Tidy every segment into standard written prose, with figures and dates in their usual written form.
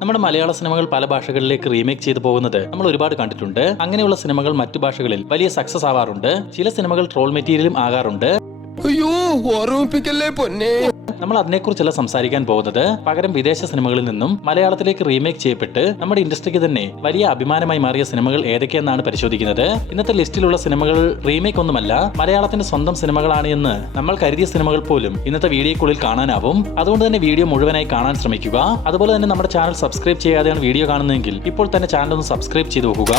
നമ്മുടെ മലയാള സിനിമകൾ പല ഭാഷകളിലേക്ക് റീമേക്ക് ചെയ്തു പോകുന്നത് നമ്മൾ ഒരുപാട് കണ്ടിട്ടുണ്ട്. അങ്ങനെയുള്ള സിനിമകൾ മറ്റു ഭാഷകളിൽ വലിയ സക്സസ് ആവാറുണ്ട്. ചില സിനിമകൾ ട്രോൾ മെറ്റീരിയലും ആകാറുണ്ട്. അയ്യോ, ഓർമ്മിപ്പിക്കല്ലേ പൊന്നേ. നമ്മൾ അതിനെക്കുറിച്ചല്ല സംസാരിക്കാൻ പോകുന്നത്. പകരം വിദേശ സിനിമകളിൽ നിന്നും മലയാളത്തിലേക്ക് റീമേക്ക് ചെയ്യപ്പെട്ട് നമ്മുടെ ഇൻഡസ്ട്രിക്ക് തന്നെ വലിയ അഭിമാനമായി മാറിയ സിനിമകൾ ഏതൊക്കെയെന്നാണ് പരിശോധിക്കുന്നത്. ഇന്നത്തെ ലിസ്റ്റിലുള്ള സിനിമകൾ റീമേക്ക് ഒന്നുമല്ല, മലയാളത്തിന്റെ സ്വന്തം സിനിമകളാണ് എന്ന് നമ്മൾ കരുതിയ സിനിമകൾ പോലും ഇന്നത്തെ വീഡിയോക്കുള്ളിൽ കാണാനാവും. അതുകൊണ്ട് തന്നെ വീഡിയോ മുഴുവനായി കാണാൻ ശ്രമിക്കുക. അതുപോലെ തന്നെ നമ്മുടെ ചാനൽ സബ്സ്ക്രൈബ് ചെയ്യാതെയാണ് വീഡിയോ കാണുന്നതെങ്കിൽ ഇപ്പോൾ തന്നെ ചാനൽ ഒന്ന് സബ്സ്ക്രൈബ് ചെയ്ത് നോക്കുക.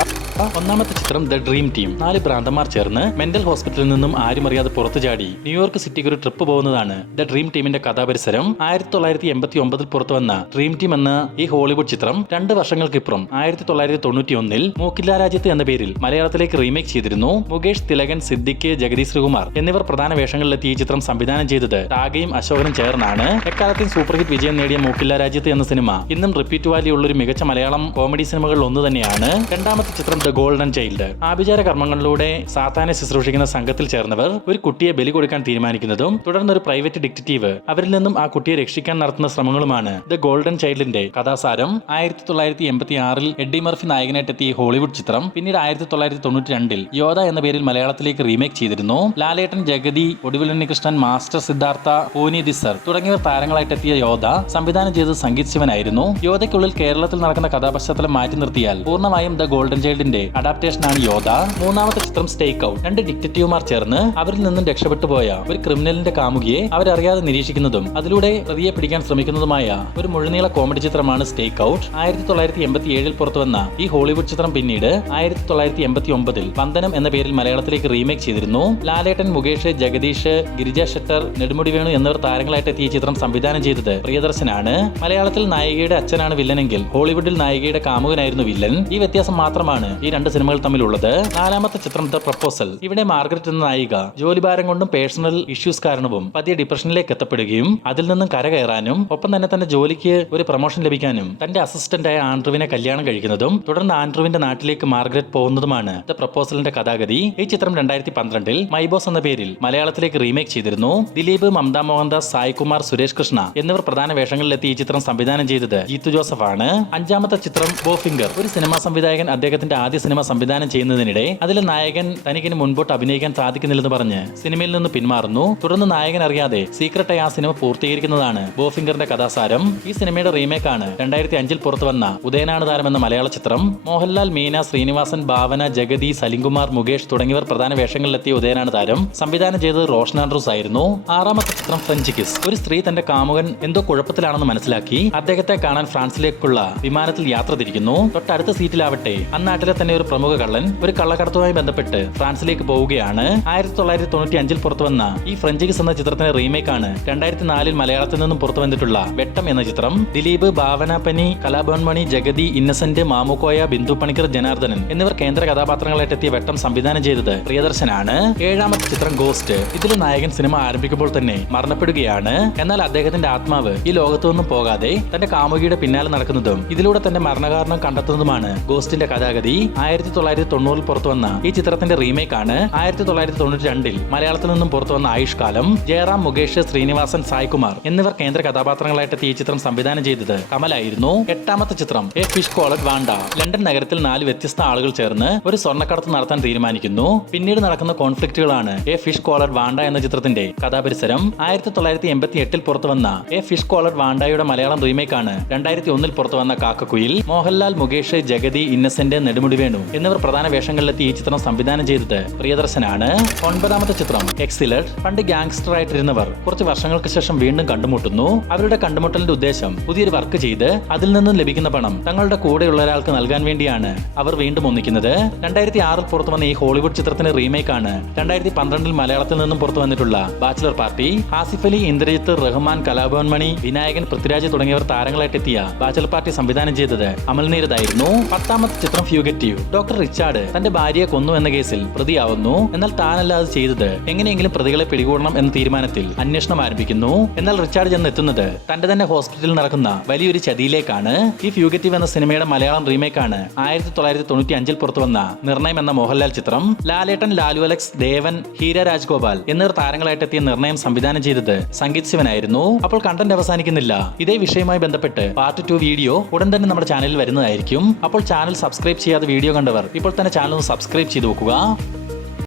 ഒന്നാമത്തെ ചിത്രം ദ ഡ്രീം ടീം. 4 ഭ്രാന്തന്മാർ ചേർന്ന് മെന്റൽ ഹോസ്പിറ്റലിൽ നിന്നും ആരും അറിയാതെ പുറത്തു ചാടി ന്യൂയോർക്ക് സിറ്റിക്ക് ഒരു ട്രിപ്പ് പോകുന്നതാണ് ദ ഡ്രീം ടീമിന്റെ കഥാപരിസരം. 1989 പുറത്തു വന്ന ഡ്രീം ടീം എന്ന ഈ ഹോളിവുഡ് ചിത്രം 2 വർഷങ്ങൾക്കിപ്പുറം 1991 മൂക്കില്ല രാജ്യത്ത് എന്ന പേരിൽ മലയാളത്തിലേക്ക് റീമേക്ക് ചെയ്തിരുന്നു. മുകേഷ്, തിലകൻ, സിദ്ദിഖ്, ജഗദീഷ് ശ്രീകുമാർ എന്നിവർ പ്രധാന വേഷങ്ങളിലെത്തിയ ഈ ചിത്രം സംവിധാനം ചെയ്തത് ടാഗയും അശോകനും ചേർന്നാണ്. എക്കാലത്തെയും സൂപ്പർ ഹിറ്റ് വിജയം നേടിയ മൂക്കില്ല രാജ്യത്ത് എന്ന സിനിമ ഇന്നും റിപ്പീറ്റ് വാല്യൂ ഉള്ള ഒരു മികച്ച മലയാളം കോമഡി സിനിമകളിൽ ഒന്ന് തന്നെയാണ്. രണ്ടാമത്തെ ചിത്രം ദ ഗോൾഡൻ ചൈൽഡ്. ആഭിചാര കർമ്മങ്ങളിലൂടെ സാത്താനെ ശുശ്രൂഷിക്കുന്ന സംഘത്തിൽ ചേർന്നവർ ഒരു കുട്ടിയെ ബലി കൊടുക്കാൻ തീരുമാനിക്കുന്നതും തുടർന്ന് ഒരു പ്രൈവറ്റ് ഡിറ്റക്റ്റീവ് അവരിൽ നിന്നും ആ കുട്ടിയെ രക്ഷിക്കാൻ നടത്തുന്ന ശ്രമങ്ങളുമാണ് ദ ഗോൾഡൻ ചൈൽഡിന്റെ കഥാസാരം. 1986 എഡ്ഡി മർഫി നായകനായിട്ടെത്തിയ ഹോളിവുഡ് ചിത്രം പിന്നീട് 1992 യോധ എന്ന പേരിൽ മലയാളത്തിലേക്ക് റീമേക്ക് ചെയ്തിരുന്നു. ലാലേട്ടൻ, ജഗതി, ഒടുവിൽ ഉണ്ണികൃഷ്ണൻ, മാസ്റ്റർ സിദ്ധാർത്ഥ, പൂനി ദിസർ തുടങ്ങിയവർ താരങ്ങളായിട്ടെത്തിയ യോധ സംവിധാനം ചെയ്തത് സംഗീത് ശിവനായിരുന്നു. യോധയ്ക്കുള്ളിൽ കേരളത്തിൽ നടക്കുന്ന കഥാപശ്ചാത്തലം മാറ്റി നിർത്തിയാൽ പൂർണ്ണമായും ദ ഗോൾഡൻ ചൈൽഡിന്റെ അഡാപ്റ്റേഷൻ ആണ് യോധ. മൂന്നാമത്തെ ചിത്രം സ്റ്റേക്ക് ഔട്ട്. 2 ഡിറ്റക്റ്റീവുമാർ ചേർന്ന് അവരിൽ നിന്നും രക്ഷപ്പെട്ടു പോയ ഒരു ക്രിമിനലിന്റെ കാമുകിയെ അവരറിയാതെ നിരീക്ഷിക്കുന്നതും അതിലൂടെ പ്രതിയെ പിടിക്കാൻ ശ്രമിക്കുന്നതുമായ ഒരു മുഴുനീള കോമഡി ചിത്രമാണ് സ്റ്റേക്ക് ഔട്ട്. 1987 പുറത്തുവന്ന ഈ ഹോളിവുഡ് ചിത്രം പിന്നീട് 1989 വന്ദനം എന്ന പേരിൽ മലയാളത്തിലേക്ക് റീമേക്ക് ചെയ്തിരുന്നു. ലാലേട്ടൻ, മുകേഷ്, ജഗദീഷ്, ഗിരിജ ഷെട്ടർ, നെടുമുടി വേണു എന്നിവർ താരങ്ങളായിട്ട് എത്തിയ ചിത്രം സംവിധാനം ചെയ്തത് പ്രിയദർശനാണ്. മലയാളത്തിൽ നായികയുടെ അച്ഛനാണ് വില്ലനെങ്കിൽ ഹോളിവുഡിൽ നായികയുടെ കാമുകനായിരുന്നു വില്ലൻ. ഈ വ്യത്യാസം മാത്രമാണ് ഈ 2 സിനിമകൾ തമ്മിലുള്ളത്. നാലാമത്തെ ചിത്രം ദ പ്രപ്പോസൽ. ഇവിടെ മാർഗരറ്റ് എന്ന നായിക ജോലിഭാരം കൊണ്ടും പേഴ്സണൽ ഇഷ്യൂസ് കാരണവും പതിയെ ഡിപ്രഷനിലേക്ക് എത്തപ്പെടുകയും അതിൽ നിന്നും കരകയറാനും ഒപ്പം തന്നെ തന്റെ ജോലിക്ക് ഒരു പ്രൊമോഷൻ ലഭിക്കാനും തന്റെ അസിസ്റ്റന്റായ ആൻഡ്രുവിനെ കല്യാണം കഴിക്കുന്നതും തുടർന്ന് ആൻഡ്രുവിന്റെ നാട്ടിലേക്ക് മാർഗരറ്റ് പോകുന്നതുമാണ് ദ പ്രപ്പോസലിന്റെ കഥാഗതി. ഈ ചിത്രം 2012 മൈ ബോസ് എന്ന പേരിൽ മലയാളത്തിലേക്ക് റീമേക്ക് ചെയ്തിരുന്നു. ദിലീപ്, മമത മോഹൻദാസ്, സായ് കുമാർ, സുരേഷ് കൃഷ്ണ എന്നിവർ പ്രധാന വേഷങ്ങളിലെത്തി ഈ ചിത്രം സംവിധാനം ചെയ്തത് ജീത്തു ജോസഫ് ആണ്. അഞ്ചാമത്തെ ചിത്രം ബോഫിംഗർ. ഒരു സിനിമാ സംവിധായകൻ അദ്ദേഹത്തിന്റെ ആദ്യ സിനിമ സംവിധാനം ചെയ്യുന്നതിനിടെ അതിലെ നായകൻ തനിക്കിന് മുൻപോട്ട് അഭിനയിക്കാൻ സാധിക്കുന്നില്ലെന്ന് പറഞ്ഞ് സിനിമയിൽ നിന്ന് പിന്മാറുന്നു. തുടർന്ന് നായകൻ അറിയാതെ സീക്രട്ടായി ആ സിനിമ പൂർത്തീകരിക്കുന്നതാണ് ബോഫിംഗറിന്റെ കഥാസാരം. ഈ സിനിമയുടെ റീമേക്ക് ആണ് 2005 പുറത്തു വന്ന ഉദയനാണ് താരം എന്ന മലയാള ചിത്രം. മോഹൻലാൽ, മീന, ശ്രീനിവാസൻ, ഭാവന, ജഗതി, സലിംകുമാർ, മുകേഷ് തുടങ്ങിയവർ പ്രധാന വേഷങ്ങളിലെത്തിയ ഉദയനാണ് താരം സംവിധാനം ചെയ്തത് റോഷൻ ആൻഡ്രൂസ് ആയിരുന്നു. ആറാമത്തെ ചിത്രം ഫ്രഞ്ച് കിസ്. ഒരു സ്ത്രീ തന്റെ കാമുകൻ എന്തോ കുഴപ്പത്തിലാണെന്ന് മനസ്സിലാക്കി അദ്ദേഹത്തെ കാണാൻ ഫ്രാൻസിലേക്കുള്ള വിമാനത്തിൽ യാത്ര തിരിക്കുന്നു. തൊട്ടടുത്ത സീറ്റിലാവട്ടെ അന്നാട്ടിലെ തന്നെ ഒരു പ്രമുഖ കള്ളൻ ഒരു കള്ളക്കടത്തുമായി ബന്ധപ്പെട്ട് ഫ്രാൻസിലേക്ക് പോവുകയാണ്. 1995 പുറത്തു വന്ന ഈ ഫ്രഞ്ച് കിസ് എന്ന ചിത്രത്തിന്റെ റീമേക്ക് ആണ് 2004 മലയാളത്തിൽ നിന്നും പുറത്തു വന്നിട്ടുള്ള വെട്ടം എന്ന ചിത്രം. ദിലീപ്, ഭാവന പനി, കലാഭവൻ മണി, ജഗതി, ഇന്നസെന്റ്, മാമുക്കോയ, ബിന്ദു പണിക്കർ, ജനാർദ്ദനൻ എന്നിവർ കേന്ദ്ര കഥാപാത്രങ്ങളായിട്ടെത്തിയ വെട്ടം സംവിധാനം ചെയ്തത് പ്രിയദർശനാണ്. ഏഴാമത്തെ ചിത്രം ഗോസ്റ്റ്. ഇതിൽ നായകൻ സിനിമ ആരംഭിക്കുമ്പോൾ തന്നെ മരണപ്പെടുകയാണ്. എന്നാൽ അദ്ദേഹത്തിന്റെ ആത്മാവ് ഈ ലോകത്തു നിന്നും പോകാതെ തന്റെ കാമുകിയുടെ പിന്നാലെ നടക്കുന്നതും ഇതിലൂടെ തന്റെ മരണകാരണം കണ്ടെത്തുന്നതുമാണ് ഗോസ്റ്റിന്റെ കഥാഗതി. 1990 പുറത്തു വന്ന ഈ ചിത്രത്തിന്റെ റീമേക്ക് ആണ് 1992 മലയാളത്തിൽ നിന്നും പുറത്തു വന്ന ആയുഷ്കാലം. ജയറാം, മുകേഷ്, ശ്രീനിവാസൻ, സായ് കുമാർ എന്നിവർ കേന്ദ്ര കഥാപാത്രങ്ങളായിട്ടെത്തിയ ഈ ചിത്രം സംവിധാനം ചെയ്തത് കമലായിരുന്നു. എട്ടാമത്തെ ചിത്രം എ ഫിഷ് കോളഡ് വാണ്ട. ലണ്ടൻ നഗരത്തിൽ 4 വ്യത്യസ്ത ആളുകൾ ചേർന്ന് ഒരു സ്വർണ്ണക്കടത്ത് നടത്താൻ തീരുമാനിക്കുന്നു. പിന്നീട് നടക്കുന്ന കോൺഫ്ലിക്റ്റുകളാണ് എ ഫിഷ് കോളഡ് വാണ്ട എന്ന ചിത്രത്തിന്റെ കഥാപരിസരം. 1988 പുറത്തു വന്ന എ ഫിഷ് കോളഡ് വാണ്ടയുടെ മലയാളം റീമേക്ക് ആണ് 2001 പുറത്തു വന്ന കാക്കക്കുയിൽ. മോഹൻലാൽ, മുകേഷ്, ജഗതി, ഇന്നസെന്റ്, നെടുമുടി വേണു എന്നിവർ പ്രധാന വേഷങ്ങളിലെത്തി ഈ ചിത്രം സംവിധാനം ചെയ്തത് പ്രിയദർശനാണ്. ഒൻപതാമത്തെ ചിത്രം എക്സിലന്റ്. പണ്ട് ഗാങ്സ്റ്റർ ആയിട്ടിരുന്നവർ കുറച്ച് വർഷങ്ങൾക്ക് ശേഷം വീണ്ടും കണ്ടുമുട്ടുന്നു. അവരുടെ കണ്ടുമുട്ടലിന്റെ ഉദ്ദേശം പുതിയൊരു വർക്ക് ചെയ്ത് അതിൽ നിന്നും ലഭിക്കുന്ന പണം തങ്ങളുടെ കൂടെയുള്ള ഒരാൾക്ക് നൽകാൻ വേണ്ടിയാണ് അവർ വീണ്ടും ഒന്നിക്കുന്നത്. 2006 പുറത്തു വന്ന ഈ ഹോളിവുഡ് ചിത്രത്തിന്റെ റീമേക്ക് ആണ് 2012 മലയാളത്തിൽ നിന്നും പുറത്തു വന്നിട്ടുള്ള ബാച്ചിലർ പാർട്ടി. ആസിഫ് അലി, ഇന്ദ്രജിത്ത്, റഹ്മാൻ, കലാഭവൻ മണി, വിനായകൻ, പൃഥ്വിരാജ് തുടങ്ങിയവർ താരങ്ങളായിട്ടെത്തിയ ബാച്ചിലർ പാർട്ടി സംവിധാനം ചെയ്തത് അമൽ നീരദായിരുന്നു. പത്താമത്തെ ചിത്രം ഫ്യൂഗറ്റീവ്. ഡോക്ടർ റിച്ചാർഡ് തന്റെ ഭാര്യയെ കൊന്നു എന്ന കേസിൽ പ്രതിയാവുന്നു. എന്നാൽ താനല്ല അത് ചെയ്തത്. എങ്ങനെയെങ്കിലും പ്രതികളെ പിടികൂടാൻ പിടികൂടണം എന്ന തീരുമാനത്തിൽ അന്വേഷണം ആരംഭിക്കുന്നു. എന്നാൽ റിച്ചാർഡ് ചെന്ന് എത്തുന്നത് തന്റെ തന്നെ ഹോസ്പിറ്റലിൽ നടക്കുന്ന വലിയൊരു ചതിയിലേക്കാണ്. ഈ ഫ്യൂഗറ്റീവ് എന്ന സിനിമയുടെ മലയാളം റീമേക്കാണ് 1995 പുറത്തു വന്ന നിർണയം എന്ന മോഹൻലാൽ ചിത്രം. ലാലേട്ടൻ, ലാലു അലക്സ്, ദേവൻ, ഹീര രാജ്ഗോപാൽ എന്നിവർ താരങ്ങളായിട്ട് എത്തിയ നിർണയം സംവിധാനം ചെയ്തത് സംഗീത് ശിവനായിരുന്നു. അപ്പോൾ കണ്ടന്റ് അവസാനിക്കുന്നില്ല. ഇതേ വിഷയവുമായി ബന്ധപ്പെട്ട് പാർട്ട് 2 വീഡിയോ ഉടൻ തന്നെ നമ്മുടെ ചാനലിൽ വരുന്നതായിരിക്കും. അപ്പോൾ ചാനൽ സബ്സ്ക്രൈബ് ചെയ്യാതെ വീഡിയോ കണ്ടവർ ഇപ്പോൾ തന്നെ ചാനൽ ഒന്ന് സബ്സ്ക്രൈബ് ചെയ്ത് നോക്കുക.